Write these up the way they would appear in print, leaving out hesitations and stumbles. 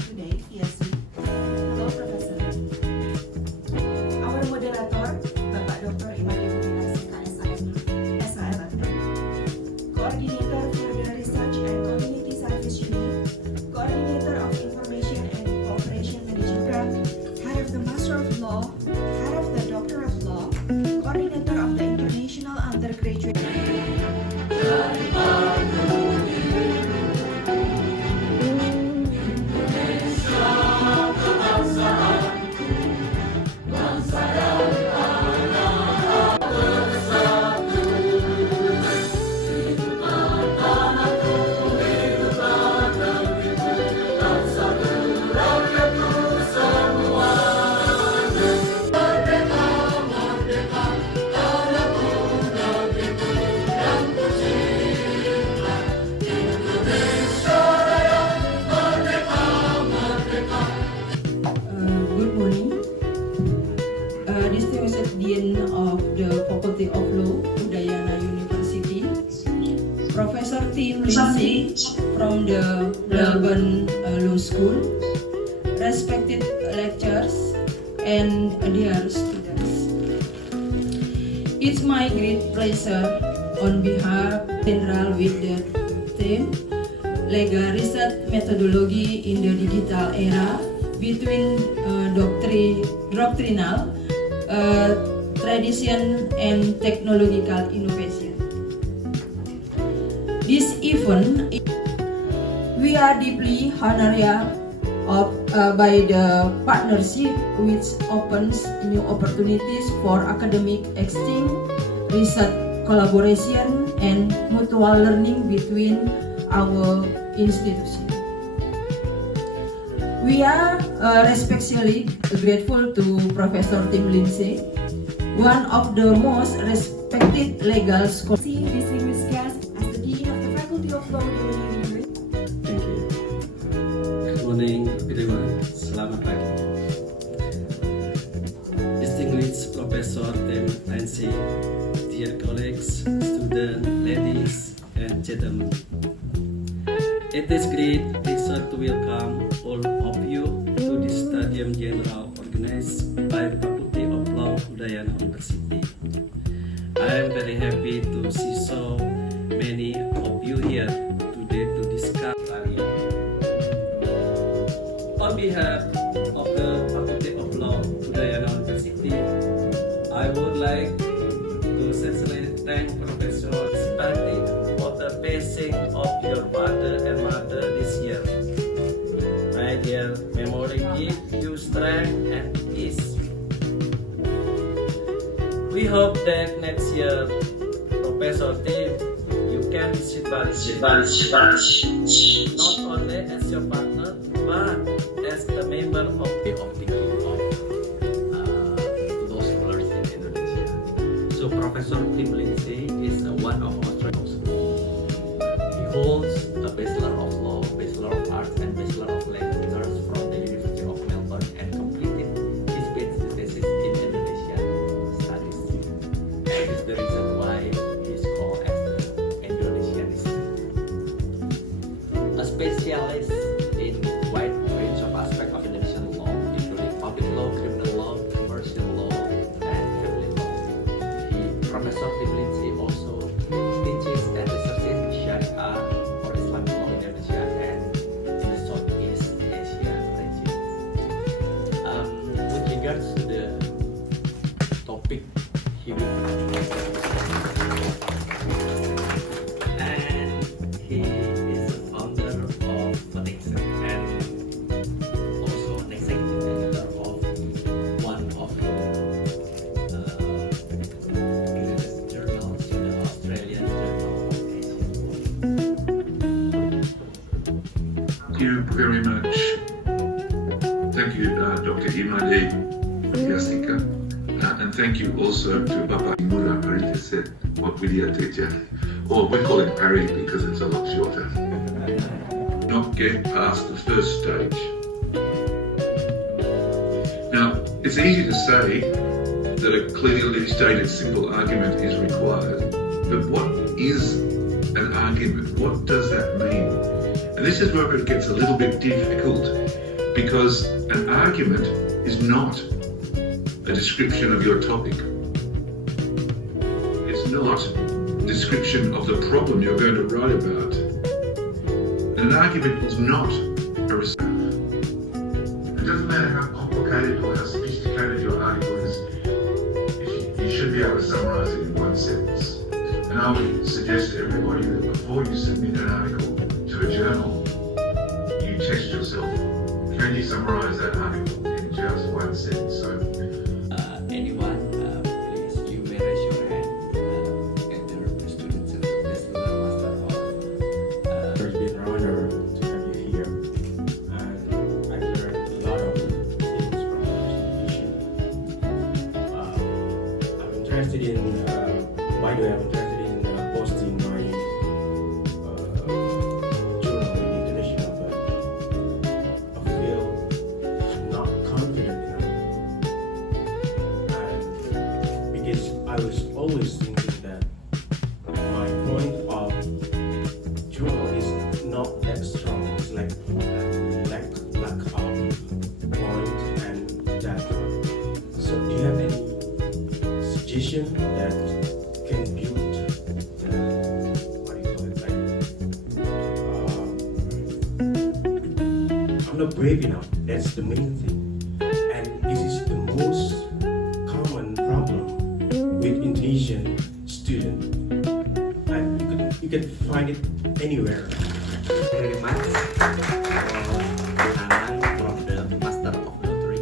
today via Zoom. Hello, Professor. Our moderator, Bapak Dr. Imade SIM, Coordinator for the Research and Community Service Unit, Coordinator of Information and Cooperation Management, Head of the Master of Law, Head of the Doctor of Law, Coordinator of the International Undergraduate. Good morning. Distinguished Dean of the Faculty of Law, Udayana University, Professor Tim Lindsay from the Melbourne Law School, respected lecturers, and dear students. It's my great pleasure on behalf of General with the theme Legal Research Methodology in the Digital Era between doctrinal tradition and technological innovation. This event, we are deeply honored by the partnership which opens new opportunities for academic exchange, research collaboration, and mutual learning between our institutions. We are especially grateful to Professor Tim Lindsay, one of the most respected legal scholars. Distinguished guest as the Dean of the Faculty of Law di UNUD. Thank you. Good morning, everyone. Selamat pagi. Distinguished Professor Tim Lindsay, dear colleagues, students, ladies and gentlemen. It is great pleasure to welcome all of you to this Stadium General organized by the Faculty of Law Udayana University. I am very happy to see so many of you here today to discuss area. On behalf of the Faculty of Law Udayana University, I would like to sincerely thank Professor Spati for the passing of your father and mother this year. May their memory give you strength and peace. We hope that next year, Professor Tim, you can visit Bali not only as your partner, but as the member of law scholars in Indonesia. So Professor Tim Lindsay is one of Australia's. He holds a Bachelor of Law, Bachelor of Arts, and Bachelor of Letters from the University of Melbourne and completed his PhD thesis in Indonesian studies. That is the reason why he is called as the Indonesianist. A specialist in wide range of aspects of Indonesian law, including public law, criminal law, commercial law, and family law. Professor Tim Lindsay also teaches and researches Sharia or Islamic law in Indonesia and in the Southeast Asia region. With regards to the topic he will and he is the founder of Maniksen and also an executive editor of one of the greatest journals in the Australian Journal of Asian Law. Thank you very much. Thank you, Dr. Imade Yasika. And thank you also to Bapak Mura Parita said, what Widya Teja, or we call it Pari because it's a lot shorter. Not get past the first stage. Now, it's easy to say that a clearly stated simple argument is required, but what is an argument? What does that mean? And this is where it gets a little bit difficult because an argument is not a description of your topic. It's not a description of the problem you're going to write about. And an argument is not a response. It doesn't matter how complicated or how sophisticated your article is, you should be able to summarise it in one sentence. And I would suggest to everybody that before you submit an article to a journal, you test yourself. Can you summarise that article in just one sentence? So, Anyone, please, you may raise your hand. Either the students in the bachelor, master, or It's been an honor to have you here, and I've learned a lot of things from this exhibition. I'm interested in, by the way, I'm interested in posting my journal in international, but I feel not confident enough. And because I was always thinking that my point of journal is not that strong. It's like lack of point and data. So do you have any suggestion that can build what do you call it, I'm not brave enough. That's the main thing. And this is the most common problem with Indonesian students. And you can find it anywhere. very much for Anang from the Master of Notary.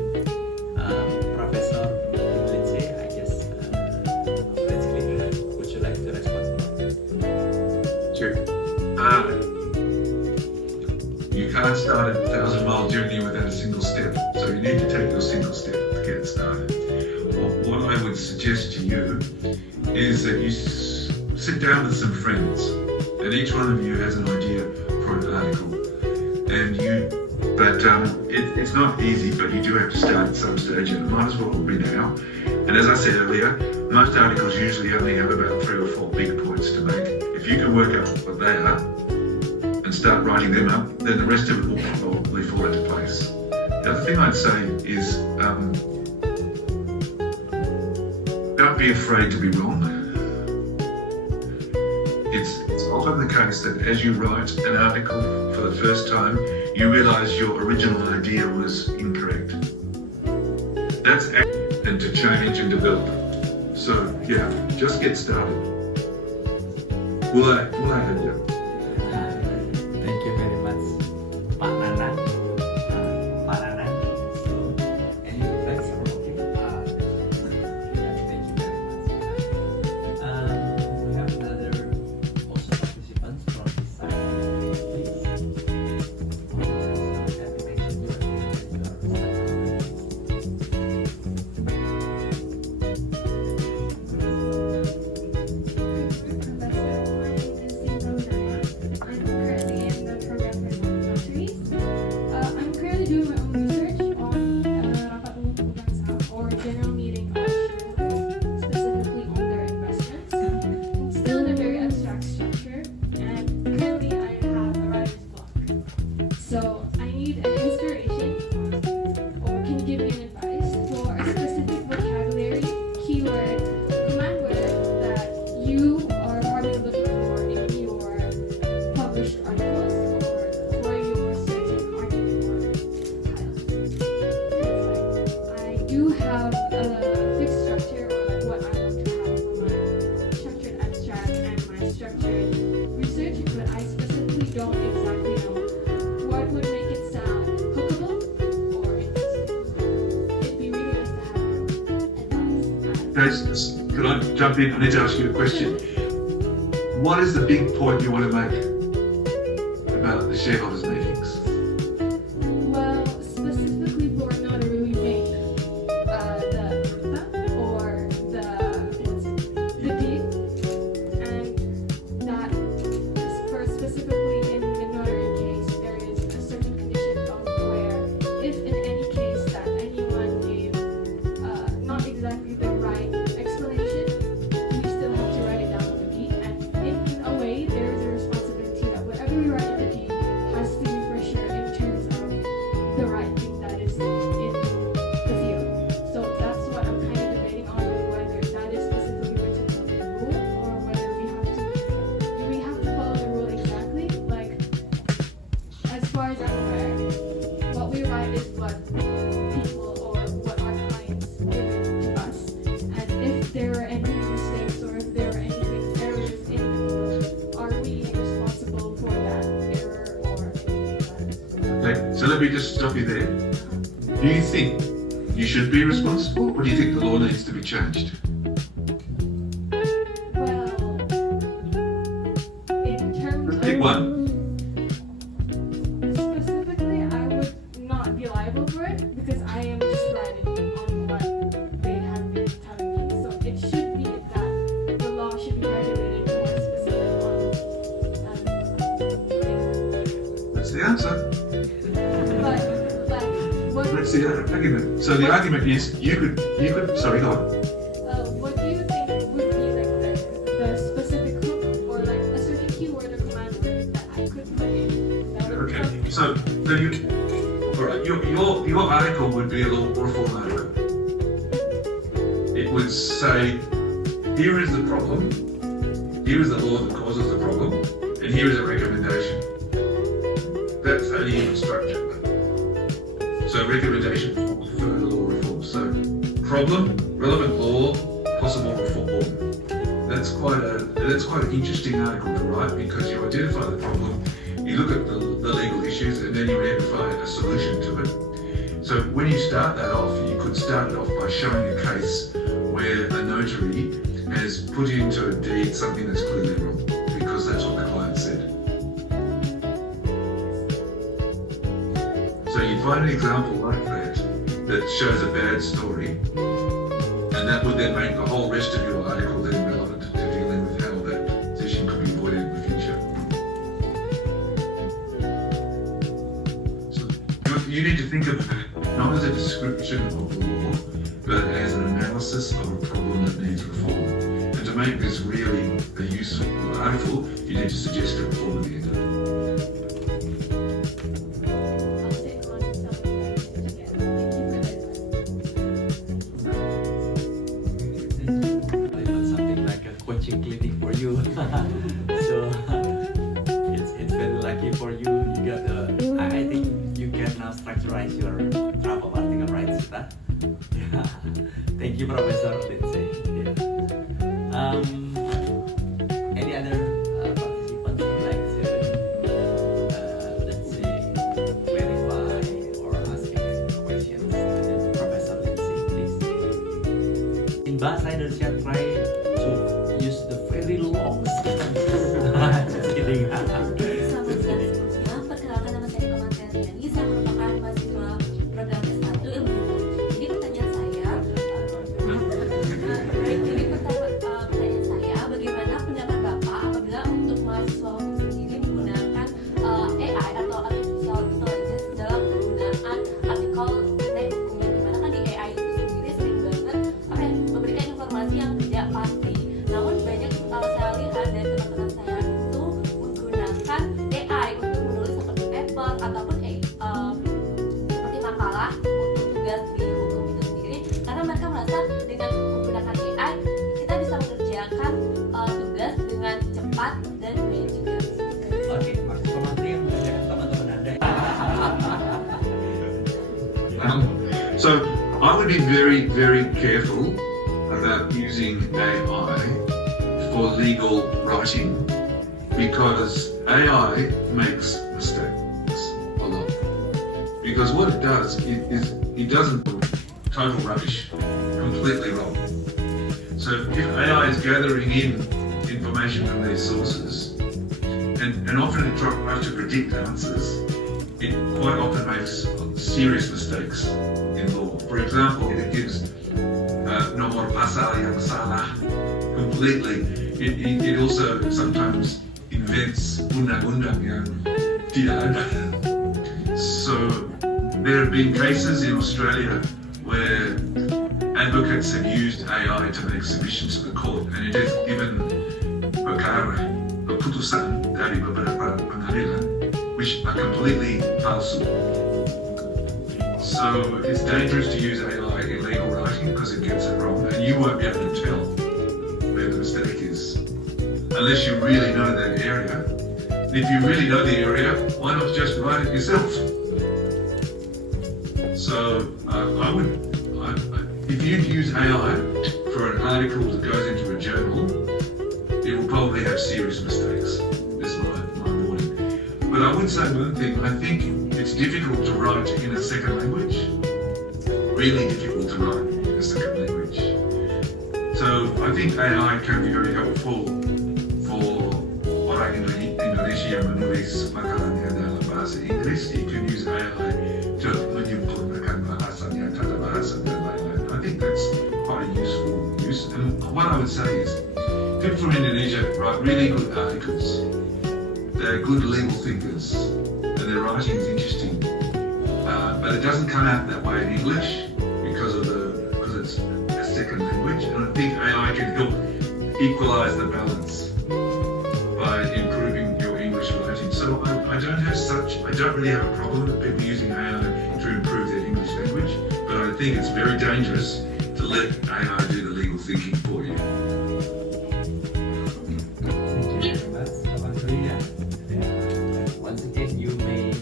Professor Lindsay, I guess, basically, would you like to respond? Sure. You can't start a 1,000-mile journey without a single step, so you need to take your single step to get started. What I would suggest to you is that you sit down with some friends, and each one of you has an idea for an article. It's not easy, but you do have to start at some stage, and it might as well be now. And as I said earlier, most articles usually only have about 3 or 4 big points to make. If you can work out what they are and start writing them up, then the rest of it will probably fall into place. The other thing I'd say is don't be afraid to be wrong. It's often the case that as you write an article for the first time, you realise your original idea was incorrect. That's and to change and develop. So yeah, just get started. Will I have you? Thank you very much, Pak Nanang. Pak Nanang, so any reflection from you? Thank you very much. We have another also participants from this side. Please. So I need an inspiration, or can you give me an advice for a specific vocabulary, keyword, command word that you are probably looking for in your published articles or for your certain argument or title. I do have a fixed structure or like what I want to have for my structured abstract and my structured research, but I specifically don't exactly know what would make it sound hookable or interesting. It'd be really nice to have your advice. Guys, could I jump in? I need to ask you a question. What is the big point you want to make about the shareholders' meetings? Well, specifically for notary, we make the acta or the deed, and that is for specifically in the notary case, there is a certain condition of where if in any case that anyone gave not exactly the right explanation, we still have to write it down on the deed, and in a way there is a responsibility that whatever we write in the deed has right thing that is in the field. So that's what I'm kind of debating on, whether that is specifically written on the rule or whether we have to follow the rule exactly. Like, as far as I'm aware, what we write is what people or what our clients give it to us. And if there are any mistakes or if there are any errors in the code, are we responsible for that error or anything like that? Okay, so let me just stop you there. Do you think you should be responsible, or do you think the law needs to be changed? Well, in terms of Pick one. specifically, I would not be liable for it because I am just writing on what they have been telling me. So it should be that the law should be regulated more specific on That's the answer. but like what That's the argument. So the argument is you could. Sorry, go on. what do you think would be like the specific hook or like a certain keyword or command word that I could put in that would help? Okay. So you. All right. Your article would be a little more formulated. It would say, here is the problem. Here is the law that causes the problem, and here is a recommendation. That's how you would structure it. So recommendation for further law reform. So problem, relevant law, possible reform. That's quite an interesting article to write because you identify the problem, you look at the legal issues, and then you identify a solution to it. So when you start that off, you could start it off by showing a case where a notary has put into a deed something that's clearly wrong because that's what the client said. So you find an example like that shows a bad story, and that would then make the whole rest of your article then relevant to dealing with how that position could be avoided in the future. So you need to think of it not as a description of the law, but as an analysis of a problem that needs reform. And to make this really a useful article, you need to suggest a reform at the end of it. I'll take on some of that again. Thank you for that. Something like a coaching clinic for you. So it's very lucky for you. You got I think you can now structurize your travel article, right, Sita? Yeah. Thank you, Professor Lindsay. Yeah. Any other participants would like to let's say verify or ask any questions? Professor Lindsay, please. In bahasa Indonesia, try to use the very long sentences. Just kidding. Selamat siang semuanya, perkenalkan nama saya Kementerian Yani, saya merupakan mahasiswa program S1 ilmu hukum. Jadi pertanyaan saya, bagaimana pendapat Bapak apabila untuk mahasiswa hukum sendiri menggunakan AI atau artificial intelligence dalam penggunaan artikel teks hukum, yang dimana kan di AI itu sendiri sering banget memberikan informasi yang tidak pasti. Namun banyak saya lihat dari teman-teman saya itu menggunakan AI untuk menulis seperti paper ataupun seperti makalah untuk tugas di hukum itu sendiri, karena mereka merasa dengan menggunakan AI kita bisa mengerjakan tugas dengan cepat dan baik juga. Oke, Mas Komantri yang mengerjakan teman-teman Anda. So I would be very, very careful about using AI for legal writing because AI makes mistakes a lot. Because what it does is it doesn't do total rubbish, completely wrong. So if AI is gathering in information from these sources, and often it tries to predict answers, it quite often makes serious mistakes in law. For example, it gives nomor pasal yang salah completely. It also sometimes invents undang-undang yang tidak ada. So there have been cases in Australia where advocates have used AI to make submissions to the court, and it has given keputusan dari beberapa pengadilan which are completely false. So it's dangerous to use AI in legal writing because it gets it wrong, and you won't be able to tell where the mistake is unless you really know that area. And if you really know the area, why not just write it yourself? So if you use AI for an article that goes into a journal, it will probably have serious mistakes. Is my warning. But I would say one thing. I think it's difficult to write in a second language. Really difficult to write in a second language. So I think AI can be very helpful for orang Indonesia yang menulis makalahnya dalam bahasa Inggris. You can use AI to menyempurnakan bahasanya, tata bahasa dan lain-lain. I think that's quite a useful use. And what I would say is, people from Indonesia write really good articles. They're good legal thinkers, and their writing is interesting. But it doesn't come out that way in English because it's a second language. And I think AI can help equalize the balance by improving your English writing. So I don't really have a problem with people using AI to improve their English language, but I think it's very dangerous to let AI do the legal thinking for you. Thank you very much, Abang Surya. Once again, you may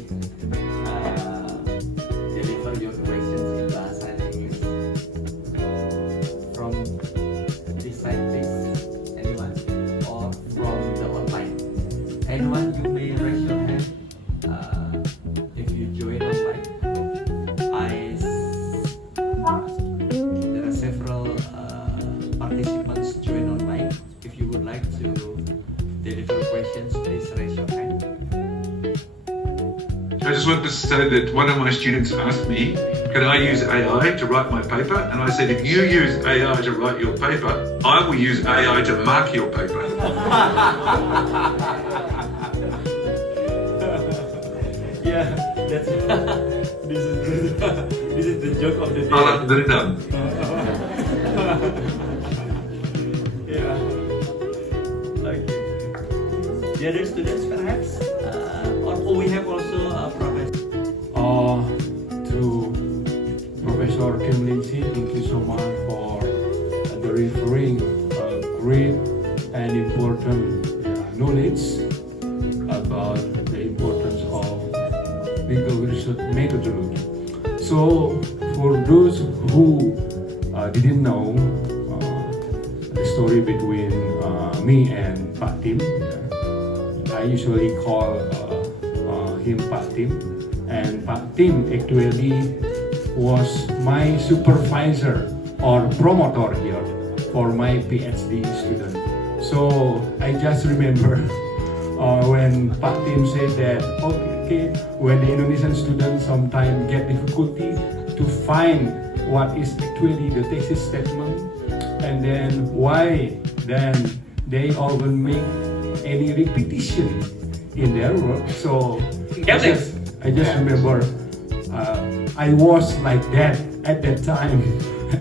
deliver your questions in bahasa Inggris. From this side, please. Anyone? Or from the online? Anyone, you may raise your hand if you join online. There are several participants join online. If you would like to deliver questions, please raise your hand. I just want to say that one of my students asked me, can I use AI to write my paper? And I said, if you use AI to write your paper, I will use AI to mark your paper. Yeah, that's this is the joke of the day. Alat dendam. Yeah. Okay. The other students, perhaps, or we have also a professor. To Professor Tim Lindsay, thank you so much for delivering great and important knowledge about the importance of legal research methodology. So, for those who didn't know the story between me and Pak Tim, I usually call him Pak Tim, and Pak Tim actually was my supervisor or promoter here for my PhD student. So I just remember when Pak Tim said that okay, when the Indonesian students sometimes get difficulty to find what is actually the thesis statement, and then why then they often make any repetition in their work. So I just remember I was like that at that time.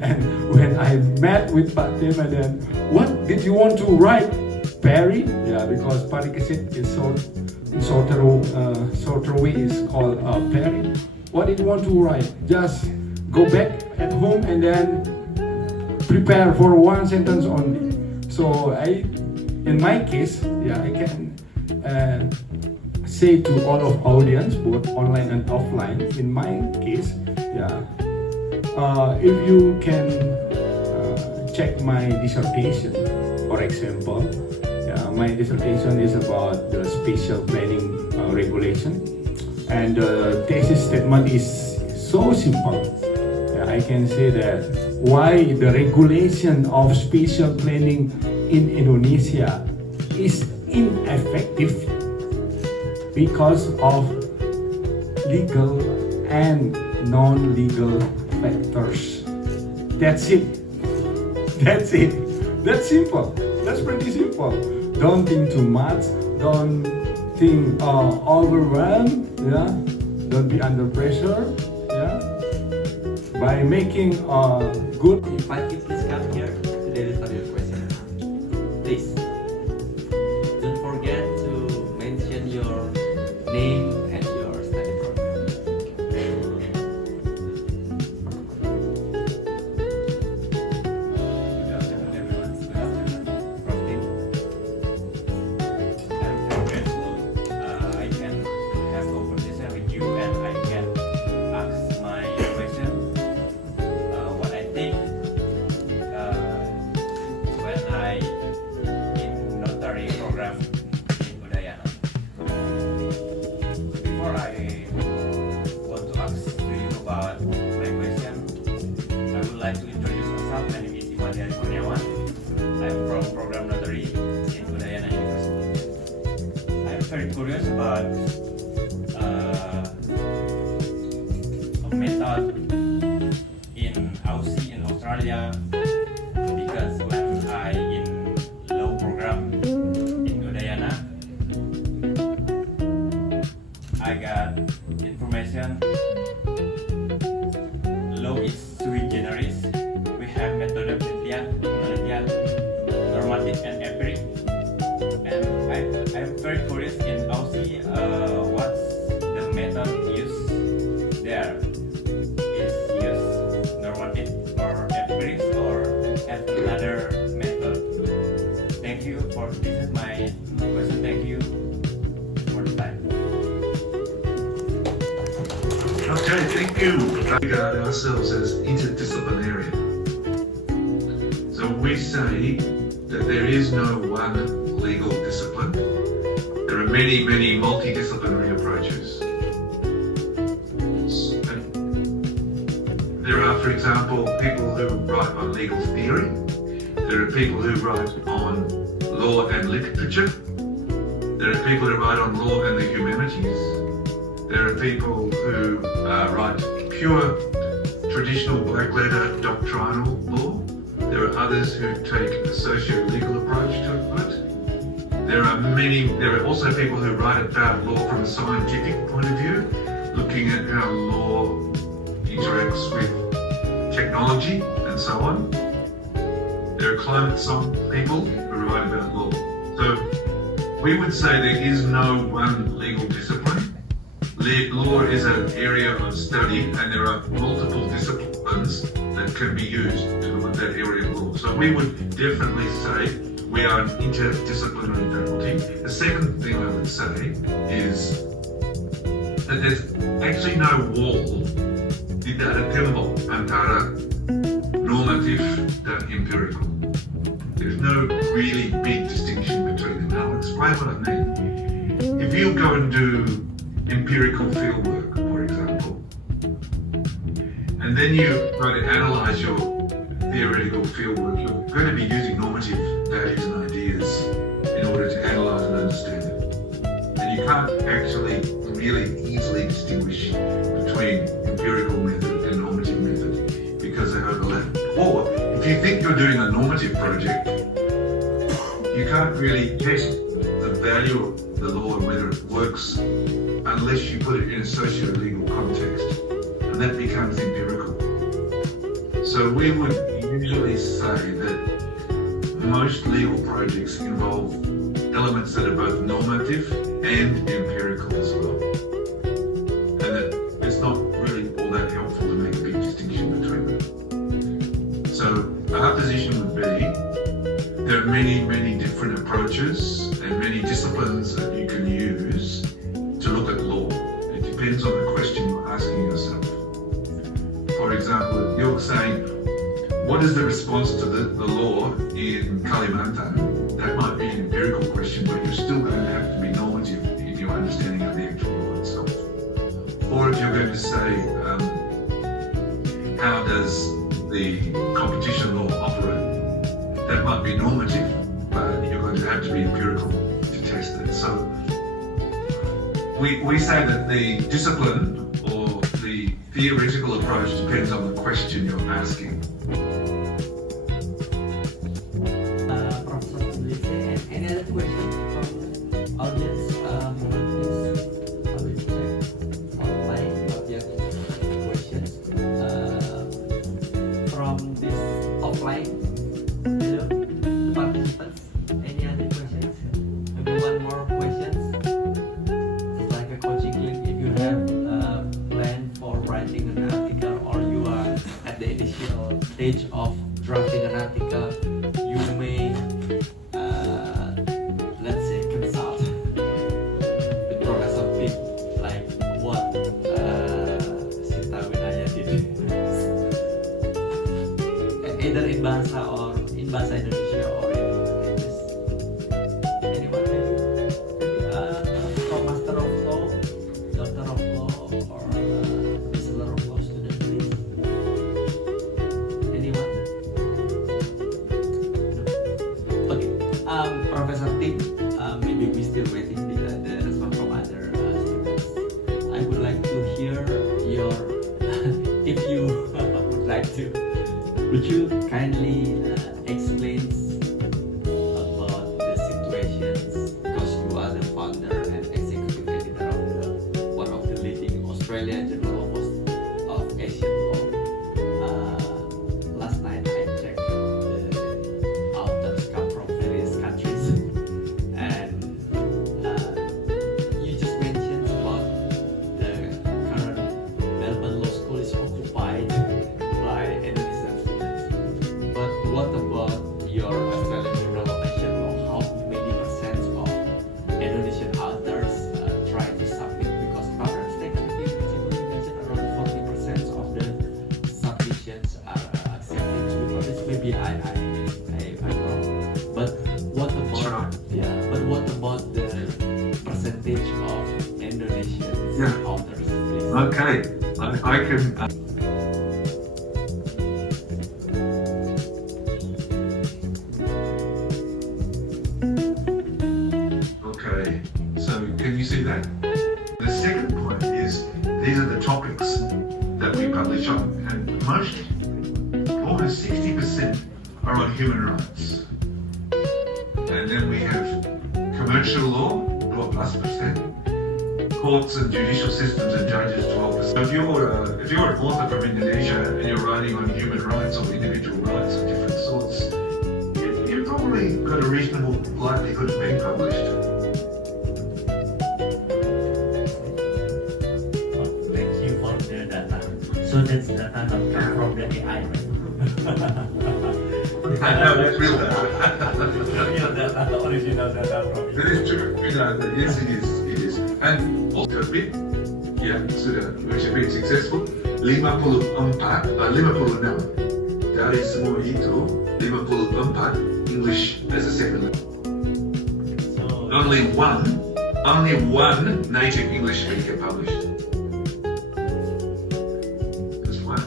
And when I met with Pak Tim, and then, what did you want to write, Perry? Yeah, because Parikesit is shorter way is called Perry. What did you want to write? Just go back at home and then prepare for one sentence only. So in my case, I can say to all of audience, both online and offline, in my case, if you can check my dissertation, for example, my dissertation is about the spatial planning regulation, and the thesis statement is so simple. I can say that why the regulation of spatial planning in Indonesia is ineffective because of legal and non-legal factors. That's it. That's it. That's simple. That's pretty simple. Don't think too much. Don't think overwhelmed. Don't be under pressure. By making a good. If I keep this come here to deliver your question, please don't forget to mention your name and your study program. method in Aussie in Australia, because when I in law program in Udayana, I got information. Law is sui generis. We have method penelitian, normative and empiric. And I'm very curious in Aussie, what's the method used there? Is used normative or empiric or have another method? Thank you for this is my question. Thank you for the time. Okay, thank you. We regard ourselves as interdisciplinary. So we say that there is no one legal discipline. There are many, many multidisciplinary approaches. And there are, for example, people who write on legal theory. There are people who write on law and literature. There are people who write on law and the humanities. There are people who write pure traditional black letter doctrinal law. There are others who take a socio-legal approach to it. There are also people who write about law from a scientific point of view, looking at how law interacts with technology and so on. There are climate science people who write about law. So we would say there is no one legal discipline. Law is an area of study, and there are multiple disciplines that can be used to look at that area of law. So we would definitely say we are an interdisciplinary faculty. The second thing I would say is that there's actually no wall, tidak ada tembok antara normative dan empirical. There's no really big distinction between them. And I'll explain what I mean. If you go and do empirical fieldwork, for example, and then you try to analyse your theoretical fieldwork, you're going to be using normative values and ideas in order to analyse and understand it. And you can't actually really easily distinguish between empirical method and normative method because they overlap. Or if you think you're doing a normative project, you can't really test the value of the law and whether it works unless you put it in a socio-legal context, and that becomes empirical. So we would usually say that most legal projects involve elements that are both normative and empirical as well, and that it's not really all that helpful to make a big distinction between them. So our position would be there are many, many different approaches and many disciplines that you can use to look at law. It depends on the question you're asking yourself. For example, if you're saying, what is the response to the law in Kalimantan? That might be an empirical question, but you're still going to have to be normative in your understanding of the actual law itself. Or if you're going to say, how does the competition law operate? That might be normative, but you're going to have to be empirical to test it. So we say that the discipline or the theoretical approach depends on the question you're asking. Professor Tulise, any other question from audience? Please, I will check online object questions from this offline. Hello, participants. Any other questions? Maybe one more questions. It's like a coaching link. If you have a plan for writing an article, or you are at the initial stage of drafting an article, you may, let's say, consult the Professor Tim, like what Sita Winaya did, either in Bahasa or in Bahasa Indonesia or in English. Anyone maybe? From Master of Law, Doctor of Law, or Bachelor of Law student, please. Anyone? Okay, Professor Tim, maybe we're still waiting the response from other students. I would like to hear your if you would like to, would you kindly explain about the situations, because you are the founder and executive editor of one of the leading Australian journal of Asian law. Last night I checked the authors come from various countries, and you just mentioned about the current Melbourne Law School is occupied by Indonesian students. But what about your Australian Journal of Asian Law? How many percent of Indonesian authors try to submit? Because if I'm not mistaken, you mentioned around 40% of the submissions are accepted to be published. Maybe I'm wrong. But what about But what about the percentage of Indonesian authors? Please? Okay, I can. Okay, so can you see that? The second point is these are the topics that we publish on, and most, almost 60% are on human rights. And then we have commercial law, 12+%, courts and judicial systems and judges, 12%. So if you're an author from Indonesia and you're writing on human rights or individual rights of different sorts, you've probably got a reasonable likelihood of being published. Thank you for the data. So that's data not come from the AI, right? No, that's real data. Real data, original data from you. That is true. Yes, it is. It is. And also bit, sudah been successful. 56 dari semua itu 54 English as a second language. So, Only one native English speaker published. Just one.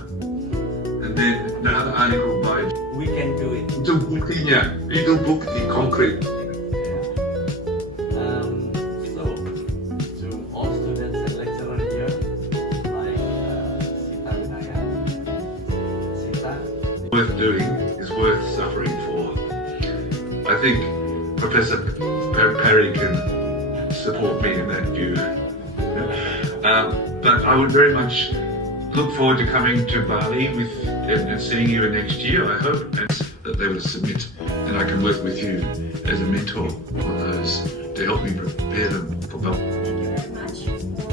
And then another article by. we can do it. Itu buktinya, itu bukti konkret. So, to all students and lecturers here, like Sita Vinaya, Sita, Worth doing is worth suffering for. I think Professor Perry can support me in that view. But I would very much look forward to coming to Bali and seeing you next year, I hope, and that they will submit, and I can work with you as a mentor on those to help me prepare them for Bali. Thank you very much for